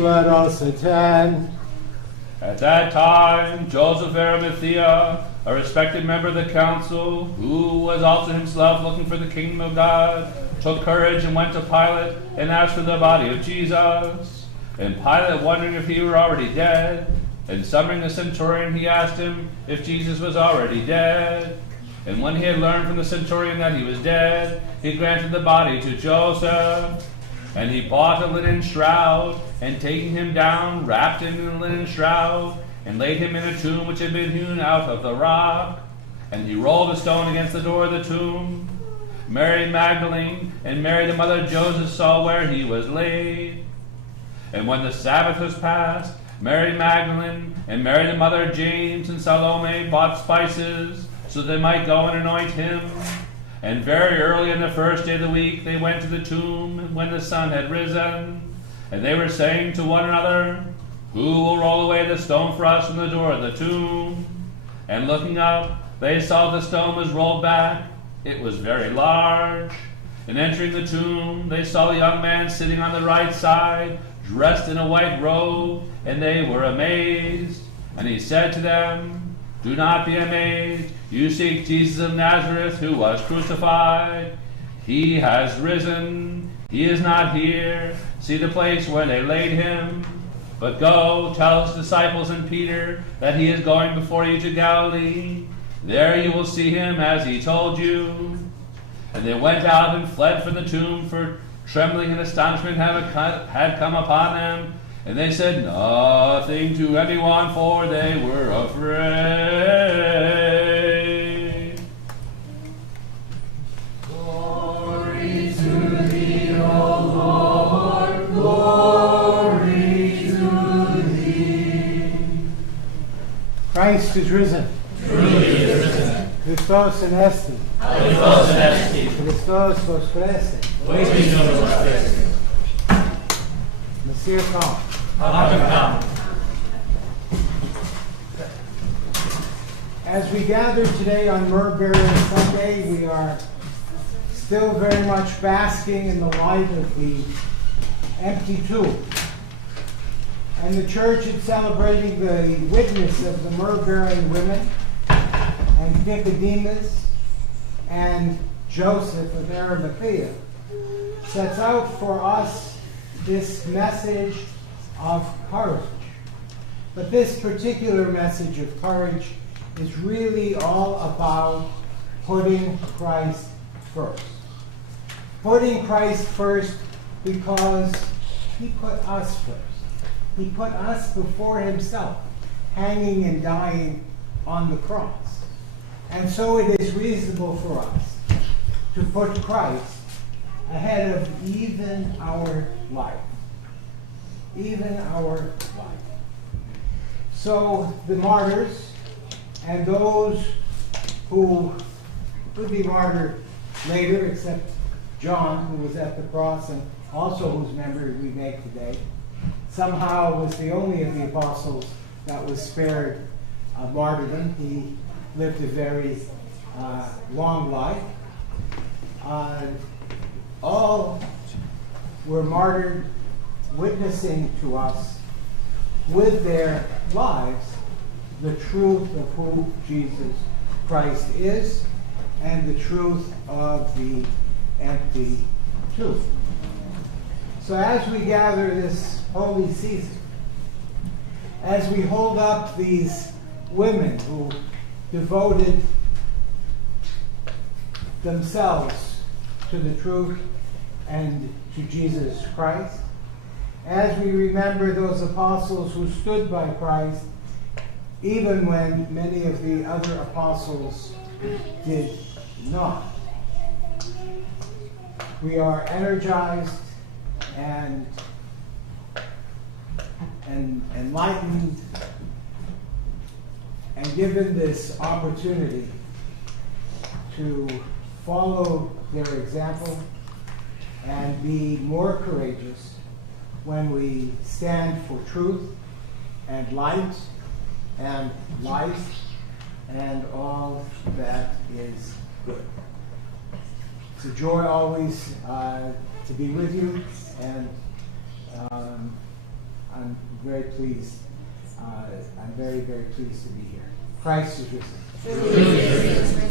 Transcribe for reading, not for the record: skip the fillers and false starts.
let us attend. At that time, Joseph of Arimathea, a respected member of the council, who was also himself looking for the kingdom of God, took courage and went to Pilate and asked for the body of Jesus. And Pilate, wondering if he were already dead, and summoning the centurion, he asked him if Jesus was already dead. And when he had learned from the centurion that he was dead, he granted the body to Joseph. And he bought a linen shroud, and taking him down, wrapped him in a linen shroud, and laid him in a tomb which had been hewn out of the rock. And he rolled a stone against the door of the tomb. Mary Magdalene and Mary the mother of Joseph saw where he was laid. And when the Sabbath was past, Mary Magdalene and Mary the mother of James and Salome bought spices, so they might go and anoint him. And very early on the first day of the week they went to the tomb when the sun had risen. And they were saying to one another, "Who will roll away the stone for us from the door of the tomb?" And looking up, they saw the stone was rolled back. It was very large. And entering the tomb, they saw the young man sitting on the right side, dressed in a white robe, and they were amazed. And he said to them, "Do not be amazed. You seek Jesus of Nazareth, who was crucified. He has risen. He is not here. See the place where they laid him. But go, tell his disciples and Peter that he is going before you to Galilee. There you will see him as he told you." And they went out and fled from the tomb, for trembling and astonishment had come upon them. And they said nothing to anyone, for they were afraid. Glory to thee, O Lord, glory to thee. Christ is risen. Truly is risen. Christos anesti. Christos anesti. Christos voskrese. Christos voskrese. Messiah come. Come. As we gather today on Myrrh-bearing Sunday, we are still very much basking in the light of the empty tomb. And the church is celebrating the witness of the myrrh-bearing women, and Nicodemus and Joseph of Arimathea, sets out for us this message of courage. But this particular message of courage is really all about putting Christ first. Putting Christ first because he put us first. He put us before himself, hanging and dying on the cross. And so it is reasonable for us to put Christ ahead of even our life. Even our life. So the martyrs and those who would be martyred later, except John, who was at the cross and also whose memory we make today, somehow was the only of the apostles that was spared martyrdom. He lived a very long life. All were martyred, witnessing to us with their lives the truth of who Jesus Christ is and the truth of the empty tomb. So as we gather this holy season, as we hold up these women who devoted themselves to the truth and to Jesus Christ, as we remember those apostles who stood by Christ, even when many of the other apostles did not, we are energized and enlightened and given this opportunity to follow their example and be more courageous when we stand for truth and light and life and all that is good. It's a joy always to be with you, and very pleased. I'm very, very pleased to be here. Christ is risen. Truly is risen.